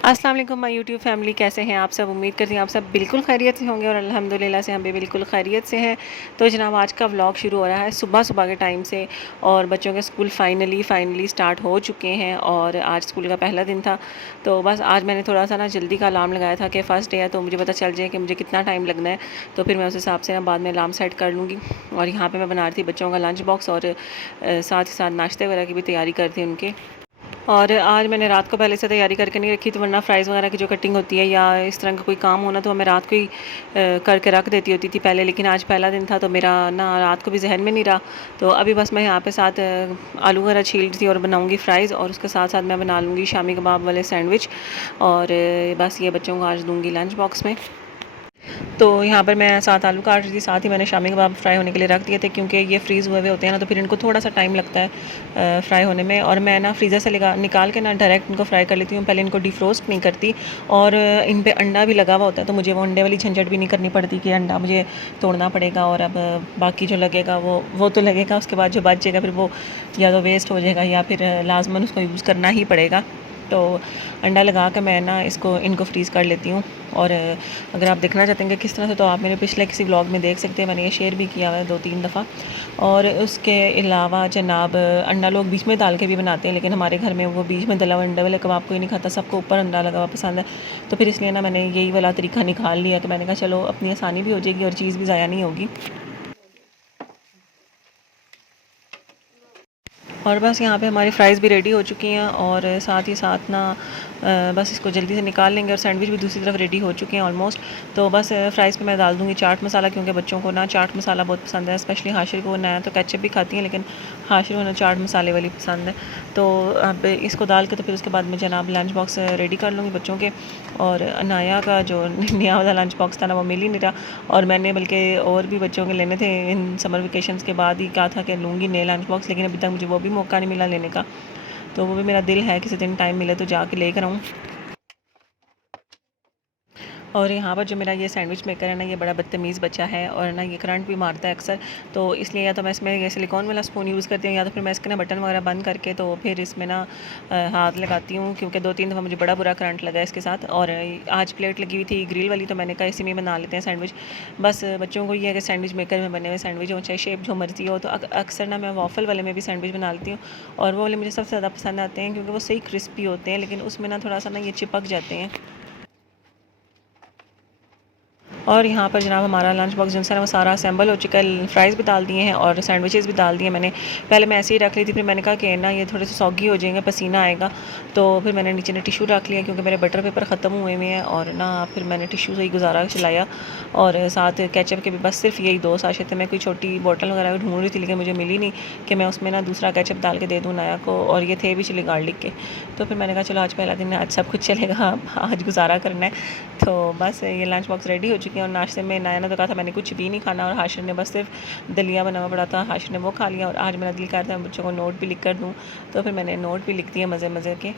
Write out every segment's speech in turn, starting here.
अस्सलाम वालेकुम my YouTube family, कैसे हैं आप सब। उम्मीद करती हूँ आप सब बिल्कुल खैरियत से होंगे और अल्हम्दुलिल्लाह से हम भी बिल्कुल खैरियत से हैं। तो जनाब आज का व्लॉग शुरू हो रहा है सुबह सुबह के टाइम से और बच्चों के स्कूल फाइनली स्टार्ट हो चुके हैं और आज स्कूल का पहला दिन था। तो बस आज मैंने थोड़ा सा ना जल्दी का अलार्म लगाया था कि फ़र्स्ट डे है तो मुझे पता चल जाए कि मुझे कितना टाइम लगना है। तो फिर मैं उस हिसाब से ना बाद में अलार्म सेट कर लूँगी। और यहाँ पर मैं बना रही थी बच्चों का लंच बॉक्स और साथ ही साथ नाश्ते वगैरह की भी तैयारी कर थी उनके। और आज मैंने रात को पहले से तैयारी करके नहीं रखी थी, वरना फ्राइज़ वगैरह की जो कटिंग होती है या इस तरह का कोई काम होना तो मैं रात को ही करके रख देती होती थी पहले। लेकिन आज पहला दिन था तो मेरा ना रात को भी जहन में नहीं रहा। तो अभी बस मैं यहाँ पे साथ आलू वगैरह छील रही थी और बनाऊँगी फ्राइज़ और उसके साथ साथ मैं बना लूँगी शामी कबाब वाले सैंडविच। और बस ये बच्चों को आज दूँगी लंच बॉक्स में। तो यहाँ पर मैं 7 आलू काट रही थी, साथ ही मैंने शामी कबाब फ्राई होने के लिए रख दिए थे क्योंकि ये फ्रीज़ हुए हुए होते हैं ना, तो फिर इनको थोड़ा सा टाइम लगता है फ्राई होने में। और मैं ना फ्रीज़र से निकाल के ना डायरेक्ट इनको फ्राई कर लेती हूँ, पहले इनको डिफ्रोस्ट नहीं करती। और इन पे अंडा भी लगा हुआ होता है तो मुझे वो अंडे वाली झंझट भी नहीं करनी पड़ती कि अंडा मुझे तोड़ना पड़ेगा और अब बाकी जो लगेगा वो तो लगेगा, उसके बाद जो बच जाएगा फिर वो या तो वेस्ट हो जाएगा या फिर लाजमन उसको यूज़ करना ही पड़ेगा। तो अंडा लगा के मैं ना इनको फ्रीज़ कर लेती हूँ। और अगर आप देखना चाहते हैं कि किस तरह से, तो आप मेरे पिछले किसी व्लॉग में देख सकते हैं, मैंने ये शेयर भी किया हुआ है 2-3 दफ़ा। और उसके अलावा जनाब अंडा लोग बीच में डाल के भी बनाते हैं, लेकिन हमारे घर में वो बीच में डला हुआ अंडे वाले कबाब कोई नहीं खाता, सबको ऊपर अंडा लगा हुआ पसंद है। तो फिर इसलिए ना मैंने यही वाला तरीका निकाल लिया कि मैंने कहा चलो अपनी आसानी भी हो जाएगी और चीज़ भी ज़ाया नहीं होगी। और बस यहाँ पे हमारी फ़्राइज़ भी रेडी हो चुकी हैं और साथ ही साथ ना बस इसको जल्दी से निकाल लेंगे और सैंडविच भी दूसरी तरफ रेडी हो चुके हैं ऑलमोस्ट। तो बस फ़्राइज़ पे मैं डाल दूँगी चाट मसाला, क्योंकि बच्चों को ना चाट मसाला बहुत पसंद है, स्पेशली हाशिर को। नया तो केचप भी खाती हैं लेकिन हाशिर को ना चाट मसाले वाली पसंद है। तो अब इसको डाल के तो फिर उसके बाद मैं जनाब लंच बॉक्स रेडी कर लूँगी बच्चों के। और अनाया का जो नया वाला लंच बॉक्स था ना वो मिल ही नहीं रहा, और मैंने बल्कि और भी बच्चों के लेने थे इन समर वेकेशंस के बाद ही कहा था कि लूँगी नए लंच बॉक्स, लेकिन अभी तक मुझे वो भी मौका नहीं मिला लेने का। तो वो भी मेरा दिल है किसी दिन टाइम मिले तो जाके लेकर आऊँ। और यहाँ पर जो मेरा ये सैंडविच मेकर है ना, ये बड़ा बदतमीज़ बच्चा है और ना ये करंट भी मारता है अक्सर। तो इसलिए या तो मैं इसमें ये सिलिकॉन वाला स्पून यूज़ करती हूँ या तो फिर मैं इसके ना बटन वगैरह बंद करके तो फिर इसमें ना हाथ लगाती हूँ, क्योंकि 2-3 दफ़ा मुझे बड़ा बुरा करंट लगा इसके साथ। और आज प्लेट लगी हुई थी ग्रिल वाली, तो मैंने कहा इसी में बना लेते हैं सैंडविच। बस बच्चों को ये है कि सैंडविच मेकर में बने हुए सैंडविच हो, चाहे शेप जो मर्ज़ी हो। तो अक्सर ना मैं वॉफल वाले में भी सैंडविच बना लेती हूँ और वो वाले मुझे सबसे ज़्यादा पसंद आते हैं क्योंकि वो सही क्रिस्पी होते हैं, लेकिन उसमें ना थोड़ा सा ना ये चिपक जाते हैं। और यहाँ पर जनाब हमारा लंच बॉक्स जो है ना वो सारा असेंबल हो चुका है। फ्राइज़ भी डाल दिए हैं और सैंडविचेस भी डाल दिए मैंने। पहले मैं ऐसे ही रख ली थी, फिर मैंने कहा कि ना ये थोड़े से सॉगी हो जाएंगे, पसीना आएगा। तो फिर मैंने नीचे ने टिशू रख लिया क्योंकि मेरे बटर पेपर ख़त्म हुए हुए हैं, और ना फिर मैंने टिशू से ही गुजारा चलाया। और साथ केचप के भी बस सिर्फ यही 2 साशे थे। मैं कोई छोटी बोतल वगैरह ढूंढ रही थी लेकिन मुझे मिली नहीं कि मैं उसमें ना दूसरा केचप डाल के दे दूँ नाया को, और ये थे भी चिली गार्लिक के। तो फिर मैंने कहा चलो आज पहला दिन है, आज सब कुछ चलेगा, आज गुजारा करना है। तो बस ये लंच बॉक्स रेडी हो चुके हैं। और नाश्ते में नाया ने तो कहा था मैंने कुछ भी नहीं खाना, और हाशिर ने बस सिर्फ दलिया बना हुआ पड़ा था, हाशिर ने वो खा लिया। और आज मेरा दिल कर रहा था मैं बच्चों को नोट भी लिख कर दूँ, तो फिर मैंने नोट भी लिख दिए मज़े मज़े के।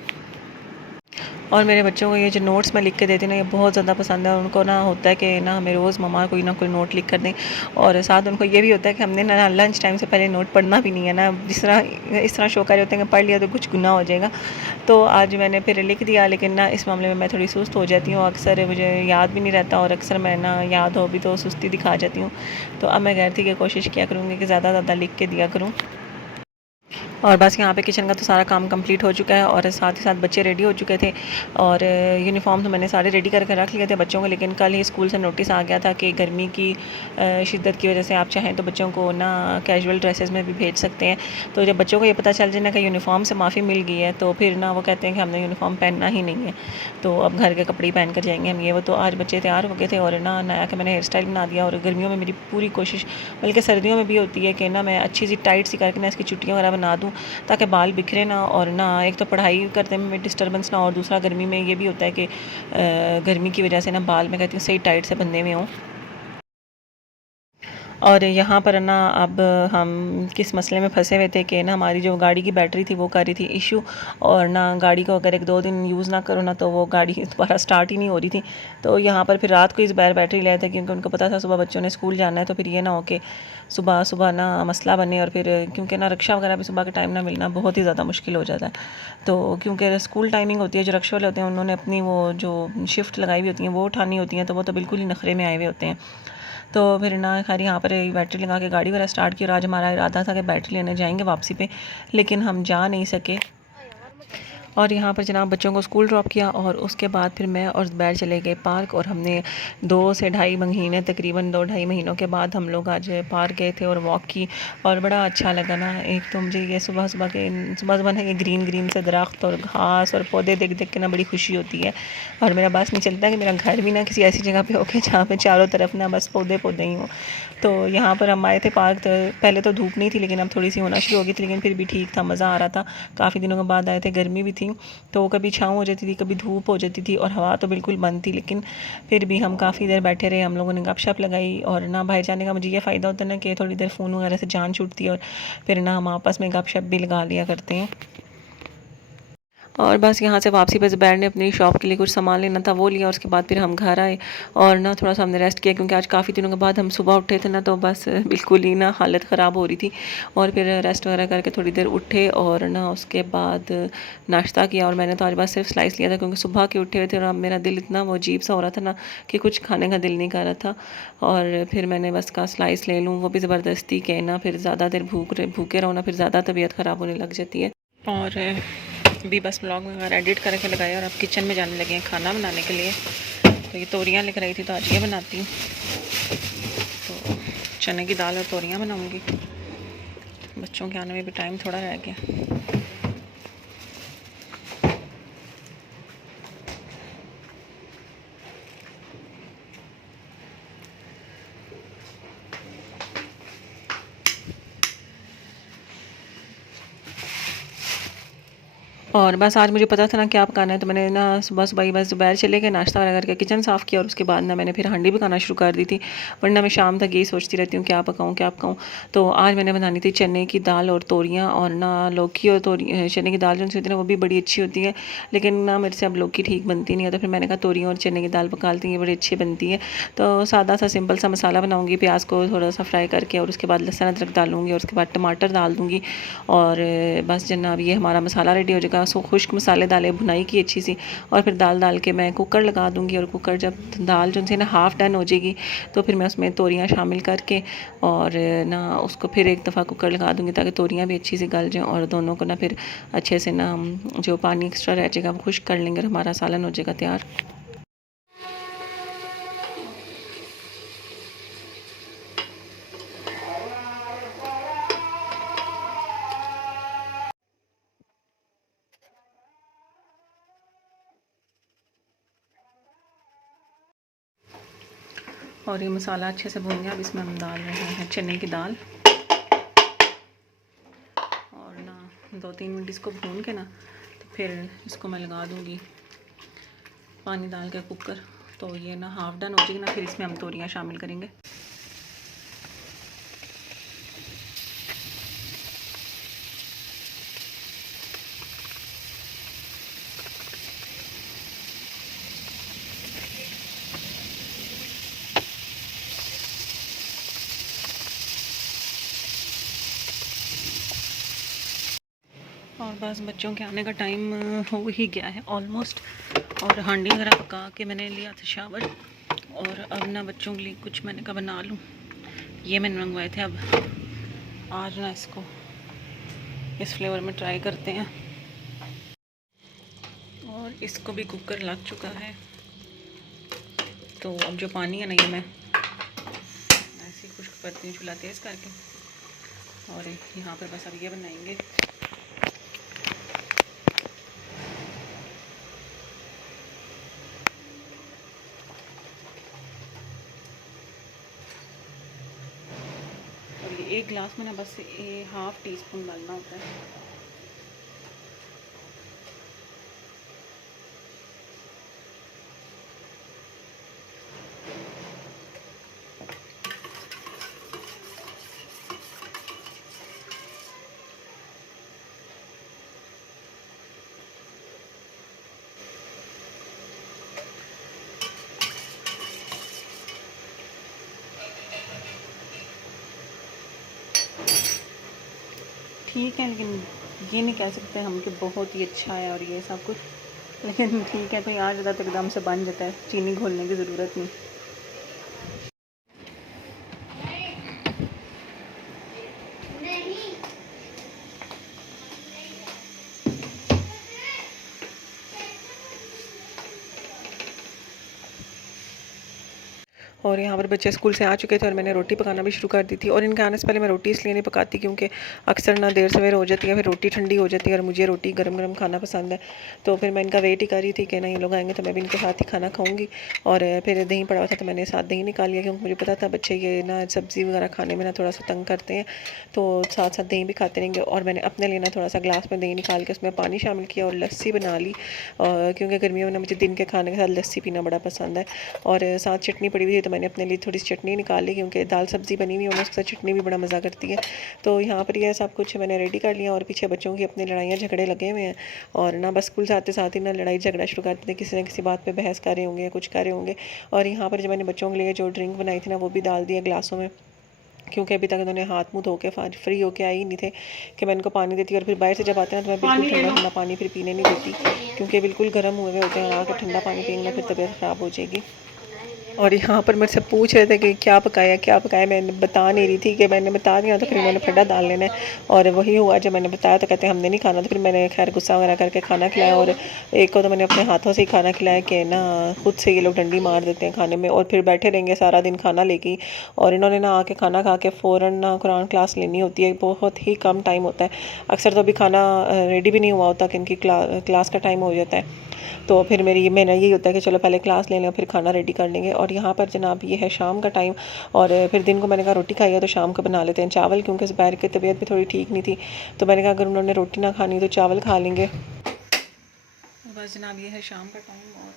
और मेरे बच्चों को ये जो नोट्स मैं लिख के देती हूँ ना ये बहुत ज़्यादा पसंद है। और उनको ना होता है कि ना हमें रोज़ मम्मा कोई ना कोई नोट लिख कर दें, और साथ उनको ये भी होता है कि हमने ना लंच टाइम से पहले नोट पढ़ना भी नहीं है ना, जिस तरह इस तरह शौक होते हैं कि पढ़ लिया तो कुछ गुनाह हो जाएगा। तो आज मैंने फिर लिख दिया, लेकिन ना इस मामले में मैं थोड़ी सुस्त हो जाती हूँ, अक्सर मुझे याद भी नहीं रहता और अक्सर मैं ना याद हो भी तो सुस्ती दिखा जाती हूँ। तो अब मैं कह रही थी कि कोशिश किया करूँगी कि ज़्यादा ज़्यादा लिख के दिया करूँ। और बस यहाँ पे किचन का तो सारा काम कंप्लीट हो चुका है और साथ ही साथ बच्चे रेडी हो चुके थे। और यूनिफॉर्म तो मैंने सारे रेडी करके रख लिए थे बच्चों को, लेकिन कल ही स्कूल से नोटिस आ गया था कि गर्मी की शिद्दत की वजह से आप चाहें तो बच्चों को ना कैजुअल ड्रेसेस में भी भेज सकते हैं। तो जब बच्चों को ये पता चल जाए ना कि यूनिफॉर्म से माफ़ी मिल गई है तो फिर ना वो कहते हैं कि हमने यूनिफॉर्म पहनना ही नहीं है, तो अब घर के कपड़े ही पहन कर जाएंगे हम। ये वो तो आज बच्चे तैयार हो गए थे और ना नया कि मैंने हेयर स्टाइल बना दिया। और गर्मियों में मेरी पूरी कोशिश, बल्कि सर्दियों में भी होती है कि ना मैं अच्छी सी टाइट सी करके ना इसकी चुट्टियाँ वगैरह बना दूँ ताकि बाल बिखरे ना, और ना एक तो पढ़ाई करने में डिस्टर्बेंस ना, और दूसरा गर्मी में ये भी होता है कि गर्मी की वजह से ना बाल मैं कहती हूँ सही टाइट से बंधे हुए हों। और यहाँ पर ना अब हम किस मसले में फंसे हुए थे कि ना हमारी जो गाड़ी की बैटरी थी वो कर रही थी इशू, और ना गाड़ी को अगर 1-2 दिन यूज़ ना करो ना तो वो गाड़ी दोबारा स्टार्ट ही नहीं हो रही थी। तो यहाँ पर फिर रात को इस बार बैटरी लाए थे क्योंकि उनको पता था सुबह बच्चों ने स्कूल जाना है, तो फिर ये ना हो कि सुबह सुबह ना मसला बने, और फिर क्योंकि ना रिक्शा वगैरह भी सुबह के टाइम ना मिलना बहुत ही ज़्यादा मुश्किल हो जाता है। तो क्योंकि स्कूल टाइमिंग होती है, जो रिक्शा वाले होते हैं उन्होंने अपनी वो जो शिफ्ट लगाई हुई होती हैं वो उठानी होती हैं, तो वो तो बिल्कुल ही नखरे में आए हुए होते हैं। तो फिर ना खैर यहाँ पर बैटरी लगा के गाड़ी वगैरह स्टार्ट की, और आज हमारा इरादा था कि बैटरी लेने जाएंगे वापसी पे, लेकिन हम जा नहीं सके। और यहाँ पर जनाब बच्चों को स्कूल ड्रॉप किया, और उसके बाद फिर मैं और ज़ुबैर चले गए पार्क, और हमने 2 से ढाई महीने, तकरीबन 2-2.5 महीनों के बाद हम लोग आज पार्क गए थे और वॉक की, और बड़ा अच्छा लगा ना। एक तो मुझे ये सुबह सुबह सुबह ना ये ग्रीन ग्रीन से दरख्त और घास और पौधे देख देख के ना बड़ी खुशी होती है, और मेरा बस नहीं चलता कि मेरा घर भी ना किसी ऐसी जगह पे हो के जहाँ पे चारों तरफ ना बस पौधे पौधे ही हों। तो यहाँ पर हम आए थे पार्क, तो पहले तो धूप नहीं थी लेकिन अब थोड़ी सी होना शुरू हो गई थी, लेकिन फिर भी ठीक था, मज़ा आ रहा था। काफ़ी दिनों के बाद आए थे, गर्मी भी थी, तो कभी छाँव हो जाती थी, कभी धूप हो जाती थी, और हवा तो बिल्कुल बंद थी, लेकिन फिर भी हम काफ़ी देर बैठे रहे। हम लोगों ने गपशप लगाई, और ना बाहर जाने का मुझे ये फ़ायदा होता है ना कि थोड़ी देर फ़ोन वगैरह से जान छूटती है, और फिर ना हम आपस में गपशप भी लगा लिया करते हैं। और बस यहाँ से वापसी पे ज़ुबैर ने अपनी शॉप के लिए कुछ सामान लेना था, वो लिया, और उसके बाद फिर हम घर आए, और ना थोड़ा सा हमने रेस्ट किया क्योंकि आज काफ़ी दिनों के बाद हम सुबह उठे थे ना, तो बस बिल्कुल ही ना हालत ख़राब हो रही थी। और फिर रेस्ट वगैरह करके थोड़ी देर उठे, और ना उसके बाद नाश्ता किया, और मैंने तो आज बस सिर्फ स्लाइस लिया था क्योंकि सुबह के उठे हुए थे, और अब मेरा दिल इतना वो अजीब सा हो रहा था ना कि कुछ खाने का दिल नहीं कर रहा था। और फिर मैंने बस कहा स्लाइस ले लूँ, वो भी ज़बरदस्ती के ना, फिर ज़्यादा देर भूखे रहो ना, फिर ज़्यादा तबीयत ख़राब होने लग जाती है। और भी बस ब्लॉग वगैरह एडिट करके लगाया, और अब किचन में जाने लगे हैं खाना बनाने के लिए। तो ये तोरियां लिख रही थी, तो आज ये बनाती हूँ। तो चने की दाल और तोरियां बनाऊँगी। बच्चों के आने में भी टाइम थोड़ा रह गया। और बस आज मुझे पता था ना क्या पकाना है, तो मैंने ना सुबह सुबह ही बस ज़ुबैर चले गए, नाश्ता वगैरह करके किचन साफ़ किया, और उसके बाद ना मैंने फिर हांडी पकाना शुरू कर दी थी। वरना मैं शाम तक यही सोचती रहती हूँ क्या पकाऊँ क्या पकाऊँ। तो आज मैंने बनानी थी चने की दाल और तोरियाँ, और ना लौकी और चने की दाल जो होती है ना वो भी बड़ी अच्छी होती है, लेकिन ना मेरे से अब लौकी ठीक बनती नहीं है, तो फिर मैंने कहा तोरियाँ और चने की दाल पका लेती हैं, बड़ी अच्छी बनती है। तो सादा सा सिंपल सा मसाला बनाऊँगी, प्याज को थोड़ा सा फ्राई करके, और उसके बाद लहसुन अदरक डालूँगी, और उसके बाद टमाटर डाल दूँगी, और बस जनाब ये हमारा मसाला रेडी हो जाएगा। सो खुश्क मसाले डाले, भुनाई की अच्छी सी, और फिर दाल डाल के मैं कुकर लगा दूँगी, और कुकर जब दाल जो है ना हाफ़ डन हो जाएगी, तो फिर मैं उसमें तोरियाँ शामिल करके, और ना उसको फिर एक दफ़ा कुकर लगा दूँगी ताकि तोरियाँ भी अच्छी सी गल जाएँ, और दोनों को ना फिर अच्छे से ना जो पानी एक्स्ट्रा रह जाएगा वो खुश्क कर लेंगे, और हमारा सालन हो जाएगा तैयार। और ये मसाला अच्छे से भून गया। अब इसमें हम डाल रहे हैं चने की दाल, और ना 2-3 मिनट इसको भून के ना, तो फिर इसको मैं लगा दूँगी पानी डाल के कुकर। तो ये ना हाफ़ डन हो जाएगी ना, फिर इसमें हम तोरियाँ शामिल करेंगे। और बस बच्चों के आने का टाइम हो ही गया है ऑलमोस्ट, और हांडी वगैरह पका के मैंने लिया था शावर, और अब ना बच्चों के लिए कुछ मैंने कहा बना लूँ। ये मैंने मंगवाए थे, अब आज ना इसको इस फ्लेवर में ट्राई करते हैं। और इसको भी कुकर लग चुका है, तो अब जो पानी है ना ये मैं ऐसे ही खुश्क करती हूँ चूल्हा तेज़ करके, और यहाँ पर बस अब ये बनाएंगे। और ये एक गिलास में ना बस हाफ़ टी स्पून डालना होता है। ठीक है, लेकिन ये नहीं कह सकते हम कि बहुत ही अच्छा है और ये सब कुछ, लेकिन ठीक है, कोई आ जाता तो एकदम से बन जाता है, चीनी घोलने की ज़रूरत नहीं। और यहाँ पर बच्चे स्कूल से आ चुके थे और मैंने रोटी पकाना भी शुरू कर दी थी। और इनके आने से पहले मैं रोटी इसलिए नहीं पकाती क्योंकि अक्सर ना देर सवेर हो जाती है, फिर रोटी ठंडी हो जाती है और मुझे रोटी गरम गरम खाना पसंद है। तो फिर मैं इनका वेट ही कर रही थी कि ना ये लोग आएंगे तो मैं भी इनके साथ ही खाना खाऊँगी। और फिर दही पड़ा हुआ था तो मैंने साथ दही निकाल लिया क्योंकि मुझे पता था बच्चे ये ना सब्ज़ी वगैरह खाने में ना थोड़ा सा तंग करते हैं, तो साथ साथ दही भी खाते रहेंगे। और मैंने अपने लिए ना थोड़ा सा ग्लास में दही निकाल के उसमें पानी शामिल किया और लस्सी बना ली, क्योंकि गर्मियों में ना मुझे दिन के खाने के साथ लस्सी पीना बड़ा पसंद है। और साथ चटनी पड़ी हुई है तो मैंने अपने लिए थोड़ी सी चटनी निकाल ली क्योंकि दाल सब्ज़ी बनी हुई है और उसके साथ चटनी भी बड़ा मज़ा करती है। तो यहाँ पर यह सब कुछ मैंने रेडी कर लिया और पीछे बच्चों की अपनी लड़ाइयाँ झगड़े लगे हुए हैं। और ना बस स्कूल से आते साथ ही ना लड़ाई झगड़ा शुरू कर देते, किसी न किसी बात पे बहस कर रहे होंगे या कुछ कर रहे होंगे। और यहाँ पर जब मैंने बच्चों के लिए जो ड्रिंक बनाई थी ना वो भी डाल दिया ग्लासों में, क्योंकि अभी तक उन्होंने हाथ मुँह धो के फ्री होके आए ही नहीं थे कि मैं इनको पानी देती। और फिर बाहर से जब आते हैं तो मैं बिल्कुल ठंडा ठंडा पानी फिर पीने नहीं देती क्योंकि बिल्कुल गर्म हुए हुए होते हैं और आकर ठंडा पानी पियेंगे फिर तबीयत ख़राब हो जाएगी। और यहाँ पर मुझसे पूछ रहे थे कि क्या पकाया, मैंने बता नहीं रही थी कि मैंने बता दिया तो फिर उन्होंने फटा डाल लेना है। और वही हुआ जब मैंने बताया तो कहते हैं हमने नहीं खाना, तो फिर मैंने खैर गुस्सा वगैरह करके खाना खिलाया। और एक को तो मैंने अपने हाथों से ही खाना खिलाया कि ना खुद से ये लोग डंडी मार देते हैं खाने में और फिर बैठे रहेंगे सारा दिन खाना लेके। और इन्होंने ना आके खाना खा के फ़ौरन ना कुरान क्लास लेनी होती है, बहुत ही कम टाइम होता है। अक्सर तो अभी खाना रेडी भी नहीं हुआ होता कि इनकी क्लास का टाइम हो जाता है। तो फिर मेरा यही होता है कि चलो पहले क्लास ले लें फिर खाना रेडी कर लेंगे। और यहाँ पर जनाब ये है शाम का टाइम और फिर दिन को मैंने कहा रोटी खाई है तो शाम को बना लेते हैं चावल, क्योंकि ज़ुबैर की तबीयत भी थोड़ी ठीक नहीं थी। तो मैंने कहा अगर उन्होंने रोटी ना खानी तो चावल खा लेंगे। बस जनाब ये है शाम का टाइम और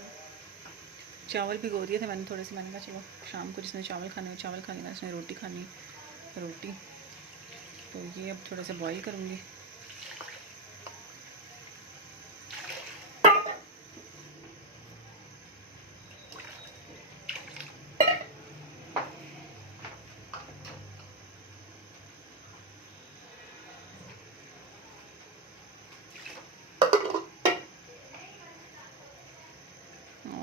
चावल भिगो दिए थे मैंने थोड़े से, मैंने कहा चलो शाम को जिसने चावल खाने हो चावल खा लेना, जिसने रोटी खानी रोटी। तो ये अब थोड़ा सा बॉईल करूँगी।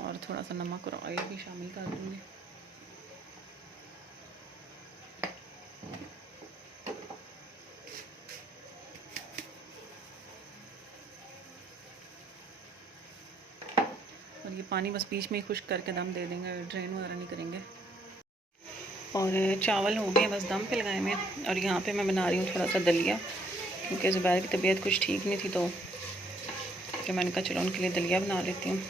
और थोड़ा सा नमक और ऑयल भी शामिल कर दूँगी। और ये पानी बस बीच में ही खुश्क करके दम दे देंगे, ड्रेन वगैरह नहीं करेंगे। और चावल हो गए बस दम पे लगाए मैं। और यहाँ पे मैं बना रही हूँ थोड़ा सा दलिया, क्योंकि ज़ुबैर की तबीयत कुछ ठीक नहीं थी तो मैंने कहा चलो उनके लिए दलिया बना लेती हूँ।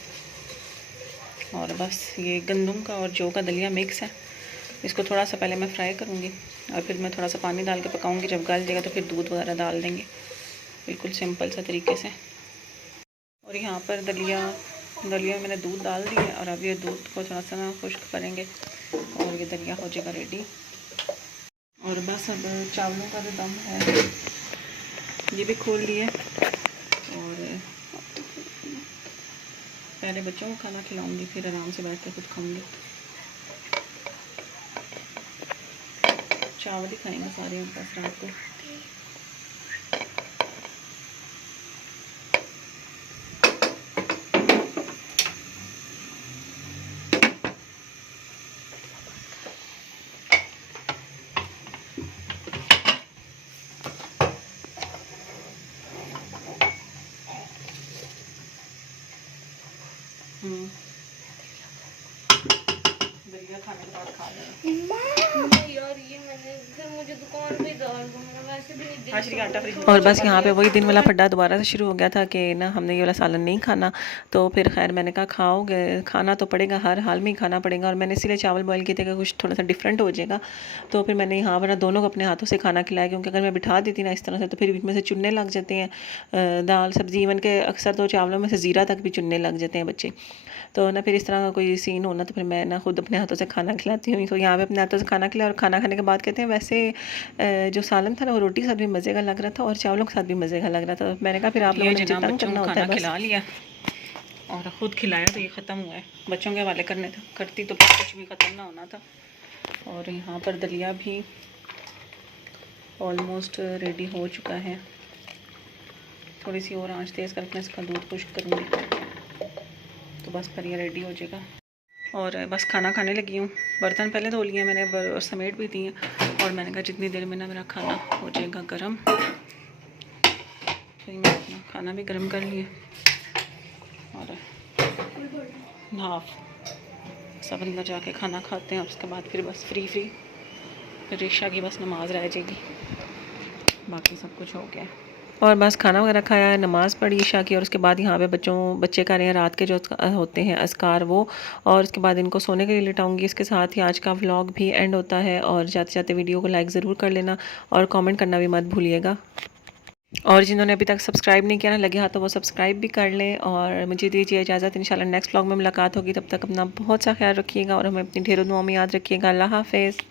और बस ये गंदम का और जौ का दलिया मिक्स है, इसको थोड़ा सा पहले मैं फ्राई करूँगी और फिर मैं थोड़ा सा पानी डाल के पकाऊँगी। जब गल जाएगा तो फिर दूध वगैरह डाल देंगे, बिल्कुल सिंपल सा तरीके से। और यहाँ पर दलिया में मैंने दूध डाल दिया और अब ये दूध को थोड़ा सा ना खुश्क करेंगे और ये दलिया हो जाएगा रेडी। और बस अब चावलों का जो दम है ये भी खोल लिए और पहले बच्चों को खाना खिलाऊंगी फिर आराम से बैठ कर खुद खाऊंगी। चावल ही खाएंगे सारे बस रात को। दलिया खाने के बाद खा लेना यार, ये मैंने फिर मुझे दुकान पे डाल दूँ, वैसे भी नहीं आटा फ्रिज। और बस यहाँ पे वही दिन वाला फड्डा दोबारा से शुरू हो गया था कि ना हमने ये वाला सालन नहीं खाना। तो फिर खैर मैंने कहा खाओगे, खाना तो पड़ेगा, हर हाल में ही खाना पड़ेगा। और मैंने इसीलिए चावल बॉयल किए थे कि कुछ थोड़ा सा डिफरेंट हो जाएगा। तो फिर मैंने यहाँ पर दोनों को अपने हाथों से खाना खिलाया, क्योंकि अगर मैं बिठा देती ना इस तरह से तो फिर बीच में से चुनने लग जाते हैं दाल सब्ज़ी। इवन के अक्सर तो चावलों में से ज़ीरा तक भी चुनने लग जाते हैं बच्चे। तो ना फिर इस तरह का कोई सीन होना तो फिर मैं ना खुद अपने हाथों से खाना खिलाती हूँ। तो यहाँ पे अपने हाथों से खाना खिलाया और खाना खाने के बाद कहते हैं वैसे जो सालन था ना वो रोटी के साथ भी मज़े का लग रहा था और चावलों के साथ भी मज़े का लग रहा था। मैंने कहा फिर आप लोगों ने मुझे तंग करना होता है, बस खिला लिया और ख़ुद खिलाया तो ये ख़त्म हुआ है। बच्चों के हवाले करती तो कुछ भी ख़त्म ना होना था। और यहाँ पर दलिया भी ऑलमोस्ट रेडी हो चुका है। थोड़ी सी और आंच तेज़ करके इसका दूध खुश्क करूँगी, तो बस पर ये रेडी हो जाएगा। और बस खाना खाने लगी हूँ। बर्तन पहले धो लिए मैंने और समेट भी दिए, और मैंने कहा जितनी देर में ना मेरा खाना हो जाएगा गर्म, फिर मैं अपना खाना भी गर्म कर लिए। और हाफ सब अंदर जाके खाना खाते हैं, उसके बाद फिर बस फ्री फिर रिक्शा की बस नमाज रह जाएगी, बाकी सब कुछ हो गया। और बस खाना वगैरह खाया है, नमाज़ पढ़ी ईशा की, और उसके बाद यहाँ पे बच्चे कर रहे हैं रात के जो होते हैं अज़कार वो, और उसके बाद इनको सोने के लिए लिटाऊंगी। इसके साथ ही आज का व्लॉग भी एंड होता है, और जाते जाते वीडियो को लाइक ज़रूर कर लेना और कमेंट करना भी मत भूलिएगा। और जिन्होंने अभी तक सब्सक्राइब नहीं किया ना, लगे हाथ तो वो सब्सक्राइब भी कर लें। और मुझे दीजिए इजाज़त, इंशाल्लाह नेक्स्ट व्लॉग में मुलाकात होगी। तब तक अपना बहुत सा ख्याल रखिएगा और हमें अपनी ढेरों दुआओं में याद रखिएगा। अल्लाह हाफ़िज़।